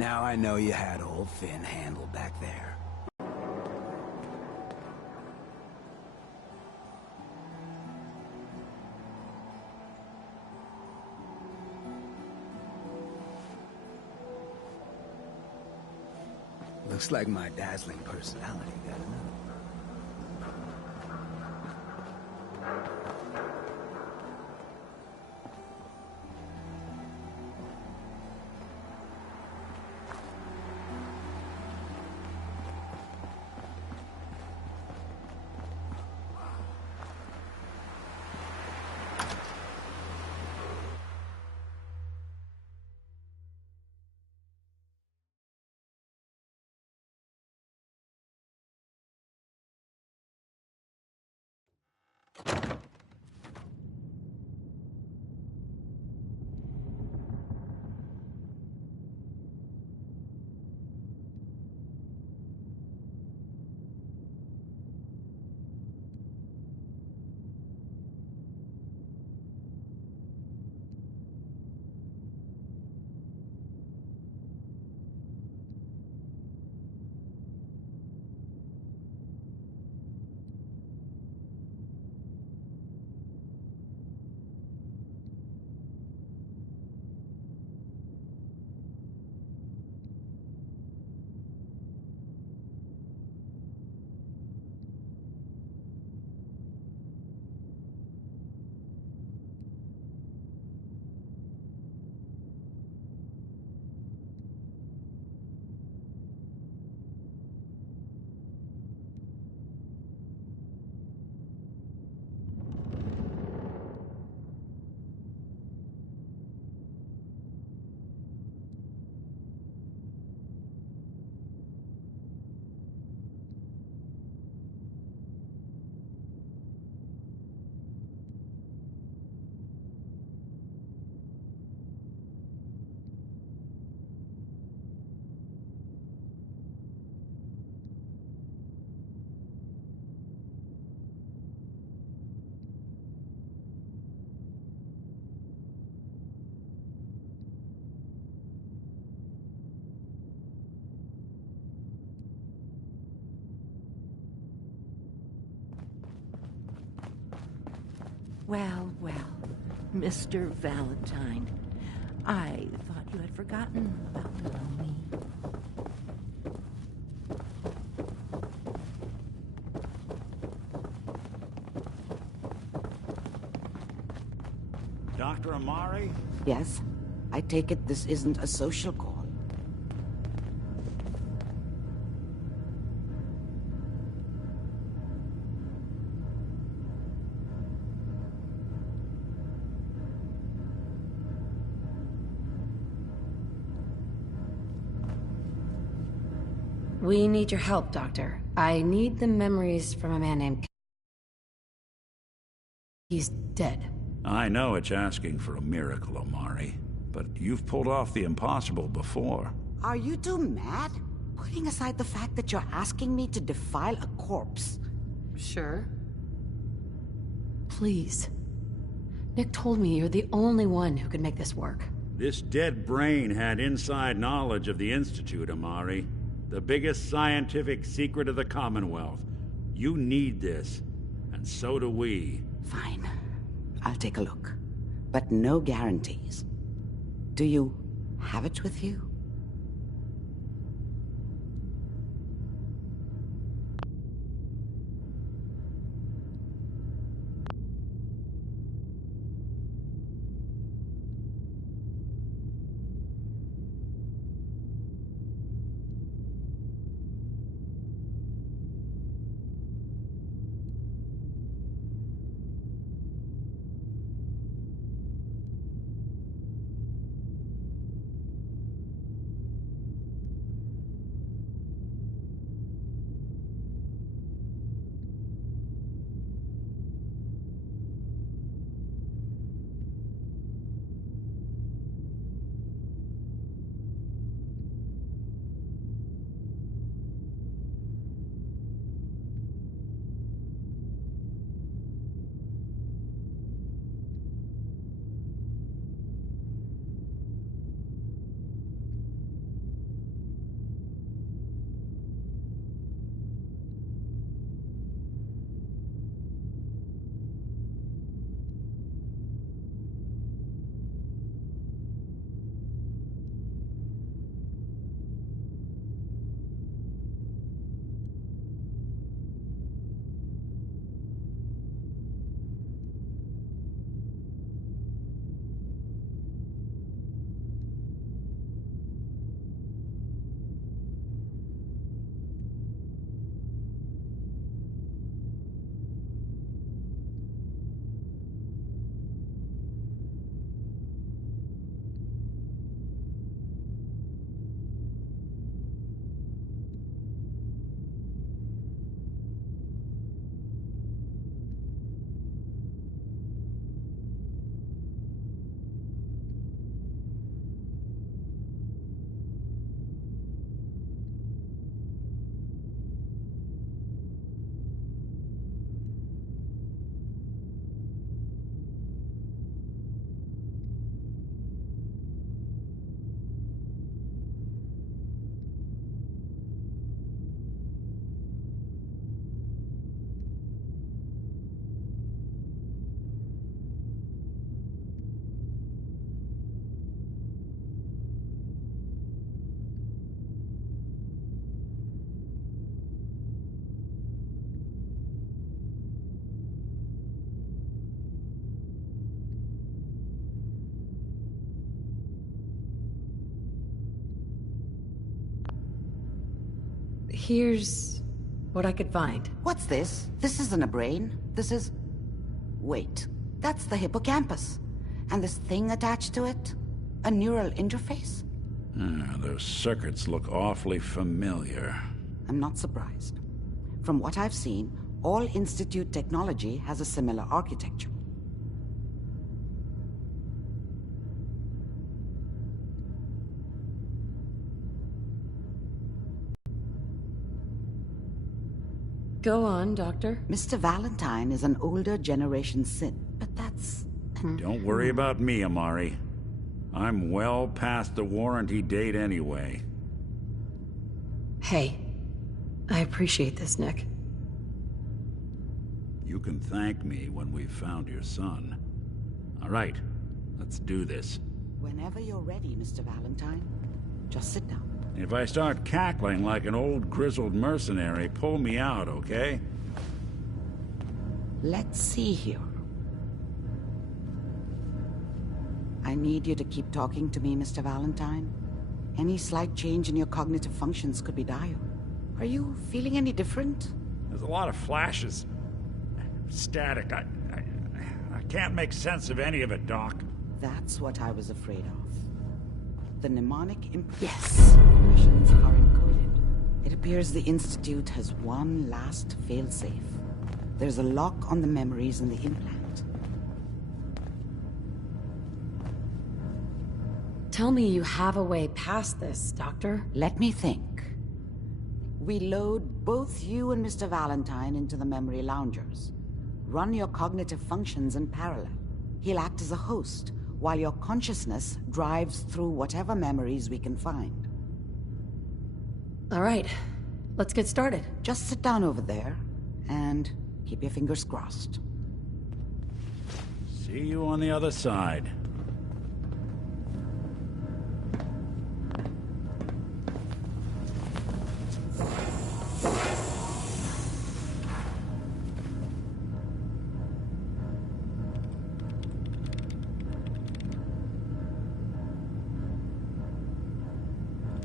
Now I know you had old Finn handled back there. Looks like my dazzling personality got enough. Well, well, Mr. Valentine. I thought you had forgotten about little me. Dr. Amari? Yes? I take it this isn't a social call. We need your help, Doctor. I need the memories from a man named... He's dead. I know it's asking for a miracle, Amari, but you've pulled off the impossible before. Are you two mad? Putting aside the fact that you're asking me to defile a corpse. Sure. Please. Nick told me you're the only one who could make this work. This dead brain had inside knowledge of the Institute, Amari. The biggest scientific secret of the Commonwealth. You need this, and so do we. Fine. I'll take a look. But no guarantees. Do you have it with you? Here's what I could find. What's this? This isn't a brain. This is... Wait, that's the hippocampus. And this thing attached to it? A neural interface? Those circuits look awfully familiar. I'm not surprised. From what I've seen, all Institute technology has a similar architecture. Go on, Doctor. Mr. Valentine is an older generation Sith, but that's... Don't worry about me, Amari. I'm well past the warranty date anyway. Hey, I appreciate this, Nick. You can thank me when we've found your son. All right, let's do this. Whenever you're ready, Mr. Valentine. Just sit down. If I start cackling like an old grizzled mercenary, pull me out, okay? Let's see here. I need you to keep talking to me, Mr. Valentine. Any slight change in your cognitive functions could be dire. Are you feeling any different? There's a lot of flashes. Static. I can't make sense of any of it, Doc. That's what I was afraid of. The mnemonic Yes. impressions are encoded. It appears the Institute has one last failsafe. There's a lock on the memories in the implant. Tell me you have a way past this, Doctor. Let me think. We load both you and Mr. Valentine into the memory loungers. Run your cognitive functions in parallel. He'll act as a host, while your consciousness drives through whatever memories we can find. All right, let's get started. Just sit down over there, and keep your fingers crossed. See you on the other side.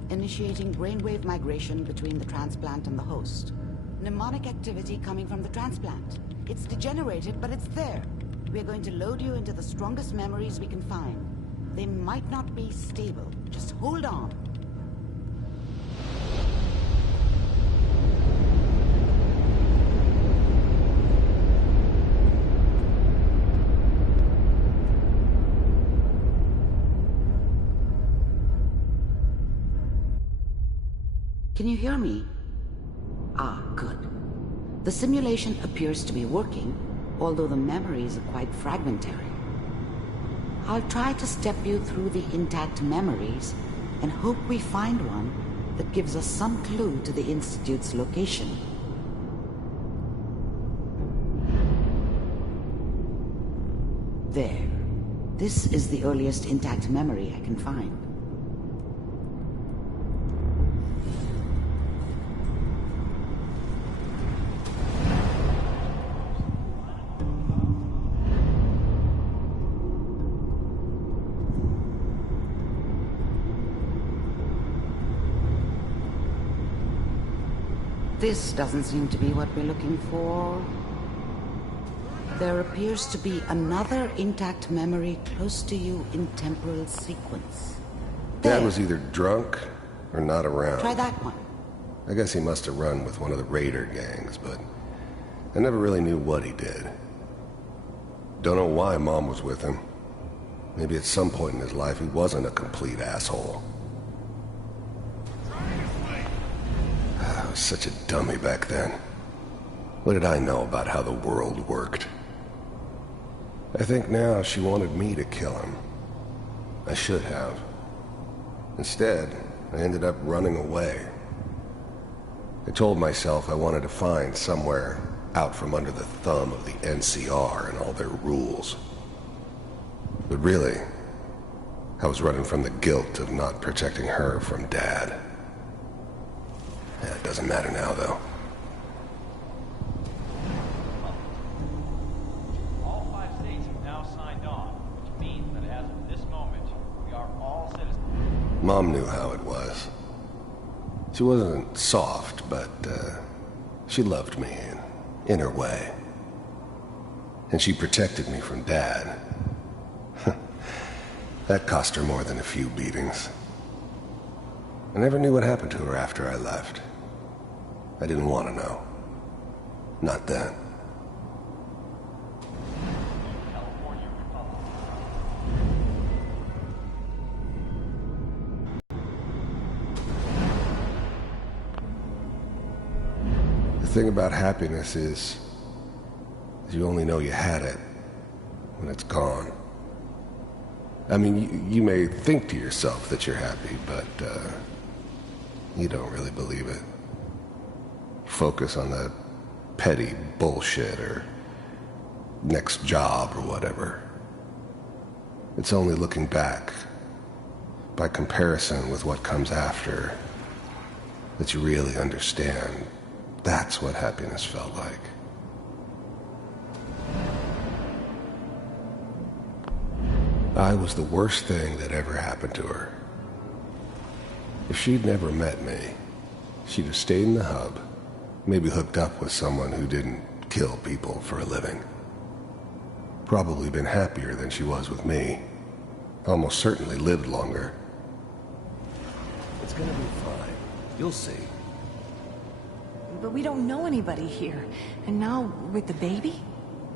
Initiating brainwave migration between the transplant and the host. Mnemonic activity coming from the transplant. It's degenerated, but it's there. We're going to load you into the strongest memories we can find. They might not be stable. Just hold on. Can you hear me? Ah, good. The simulation appears to be working, although the memories are quite fragmentary. I'll try to step you through the intact memories and hope we find one that gives us some clue to the Institute's location. There. This is the earliest intact memory I can find. This doesn't seem to be what we're looking for. There appears to be another intact memory close to you in temporal sequence. Dad was either drunk or not around. Try that one. I guess he must have run with one of the raider gangs, but I never really knew what he did. Don't know why Mom was with him. Maybe at some point in his life he wasn't a complete asshole. I was such a dummy back then. What did I know about how the world worked? I think now she wanted me to kill him. I should have. Instead, I ended up running away. I told myself I wanted to find somewhere out from under the thumb of the NCR and all their rules. But really, I was running from the guilt of not protecting her from Dad. It doesn't matter now, though. All 5 states have now signed on, which means that as of this moment, we are all citizens. Mom knew how it was. She wasn't soft, but she loved me in her way. And she protected me from Dad. That cost her more than a few beatings. I never knew what happened to her after I left. I didn't want to know. Not then. California Republic. The thing about happiness is you only know you had it when it's gone. I mean, you may think to yourself that you're happy, but you don't really believe it. Focus on the petty bullshit or next job or whatever. It's only looking back, by comparison with what comes after, that you really understand that's what happiness felt like. I was the worst thing that ever happened to her. If she'd never met me, she'd have stayed in the hub, maybe hooked up with someone who didn't kill people for a living. Probably been happier than she was with me. Almost certainly lived longer. It's gonna be fine. You'll see. But we don't know anybody here. And now, with the baby?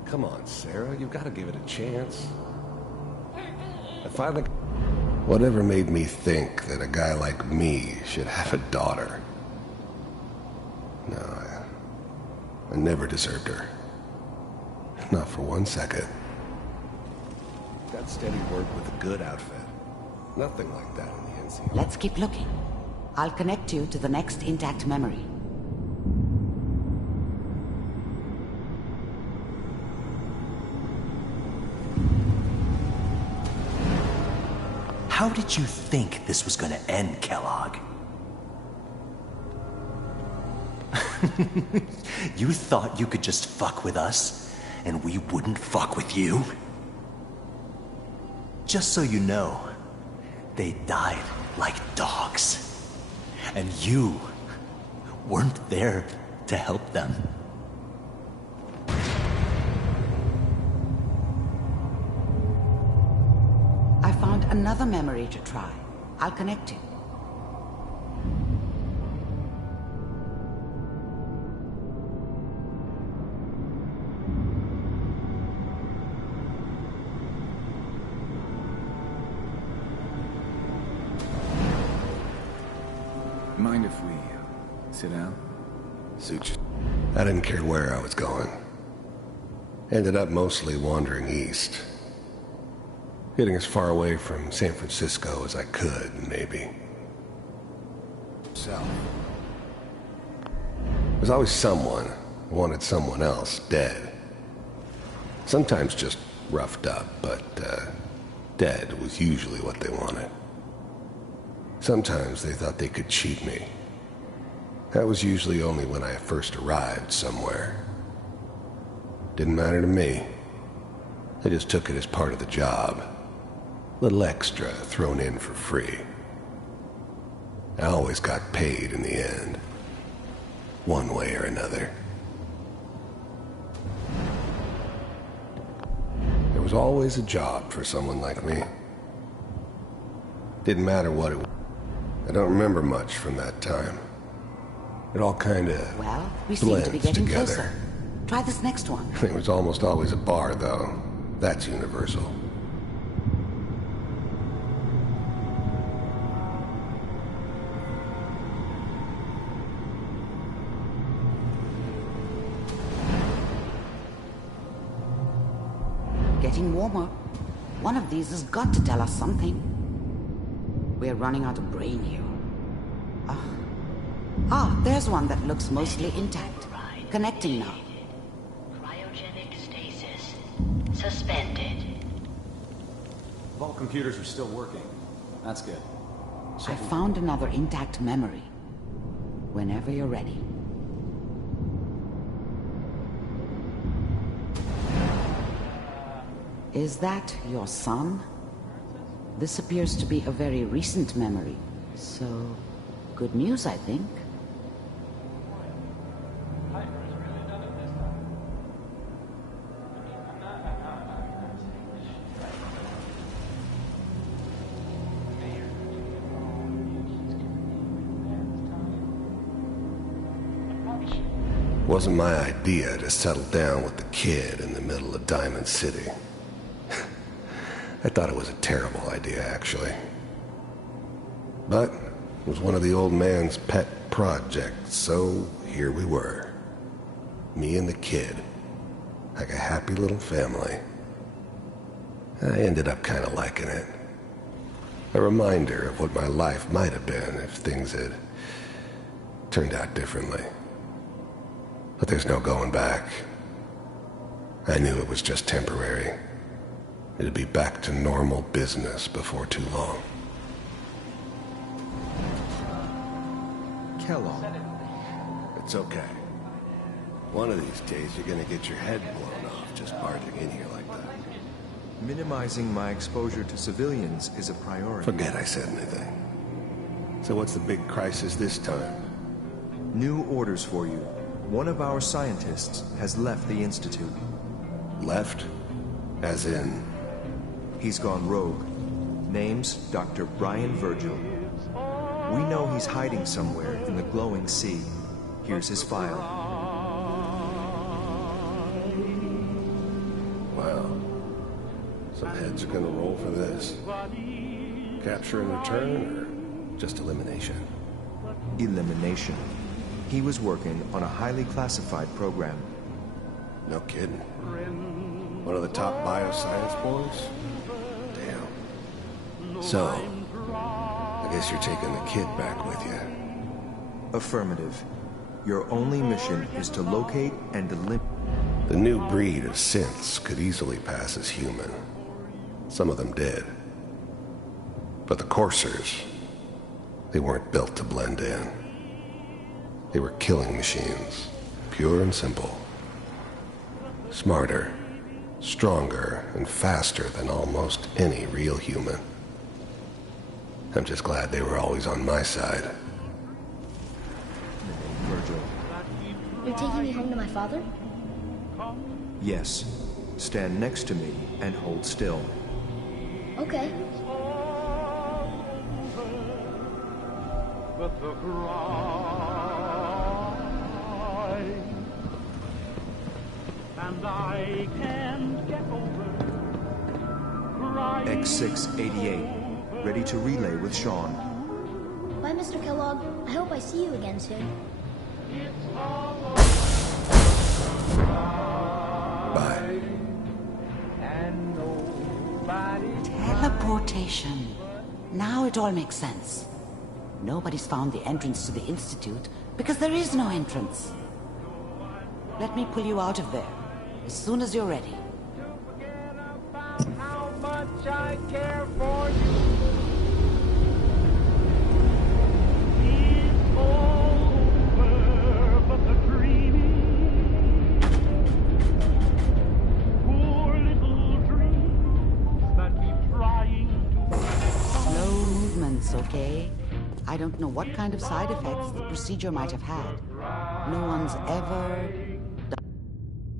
Come on, Sarah, you've got to give it a chance. I finally... Whatever made me think that a guy like me should have a daughter? No, I never deserved her. Not for 1 second. Got steady work with a good outfit. Nothing like that in the NC. Let's keep looking. I'll connect you to the next intact memory. How did you think this was gonna end, Kellogg? You thought you could just fuck with us, and we wouldn't fuck with you? Just so you know, they died like dogs. And you weren't there to help them. I found another memory to try. I'll connect you. Mind if we sit down? Suit you. I didn't care where I was going. Ended up mostly wandering east. Getting as far away from San Francisco as I could, maybe. South. There's always someone who wanted someone else dead. Sometimes just roughed up, but dead was usually what they wanted. Sometimes they thought they could cheat me. That was usually only when I first arrived somewhere. Didn't matter to me. I just took it as part of the job. Little extra thrown in for free. I always got paid in the end. One way or another. There was always a job for someone like me. Didn't matter what it was. I don't remember much from that time. It all kinda Well, we seem to be getting together. closer. Try this next one. It was almost always a bar, though. That's universal. Getting warmer. One of these has got to tell us something. We're running out of brain here. There's one that looks mostly intact. Connecting now. Cryogenic stasis. Suspended. Vault computers are still working. That's good. I found another intact memory. Whenever you're ready. Is that your son? This appears to be a very recent memory, so Good news, I think. Wasn't my idea to settle down with the kid in the middle of Diamond City. I thought it was a terrible idea, actually. But it was one of the old man's pet projects, so here we were. Me and the kid. Like a happy little family. I ended up kind of liking it. A reminder of what my life might have been if things had turned out differently. But there's no going back. I knew it was just temporary. It'd be back to normal business before too long. Kellogg. It's okay. One of these days you're gonna get your head blown off just barging in here like that. Minimizing my exposure to civilians is a priority. Forget I said anything. So what's the big crisis this time? New orders for you. One of our scientists has left the Institute. Left? As in? He's gone rogue. Name's Dr. Brian Virgil. We know he's hiding somewhere in the glowing sea. Here's his file. Wow. Some heads are gonna roll for this. Capture and return, or just elimination? Elimination. He was working on a highly classified program. No kidding. One of the top bioscience boys? Damn. So, I guess you're taking the kid back with you. Affirmative. Your only mission is to locate and eliminate. The new breed of synths could easily pass as human. Some of them did. But the coursers, they weren't built to blend in. They were killing machines, pure and simple. Smarter, stronger, and faster than almost any real human. I'm just glad they were always on my side. Virgil. You're taking me home to my father? Yes. Stand next to me and hold still. Okay. And I can't get over X688, ready to relay with Sean. Bye, Mr. Kellogg. I hope I see you again soon. Bye. Teleportation. Now it all makes sense. Nobody's found the entrance to the Institute because there is no entrance. Let me pull you out of there as soon as you're ready. how much I care for you. It's over, but the dreaming, poor little dreams that keep trying to. Slow movements, okay? I don't know what kind of side effects the procedure might have had. No one's ever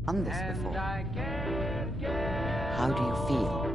done this before. How do you feel?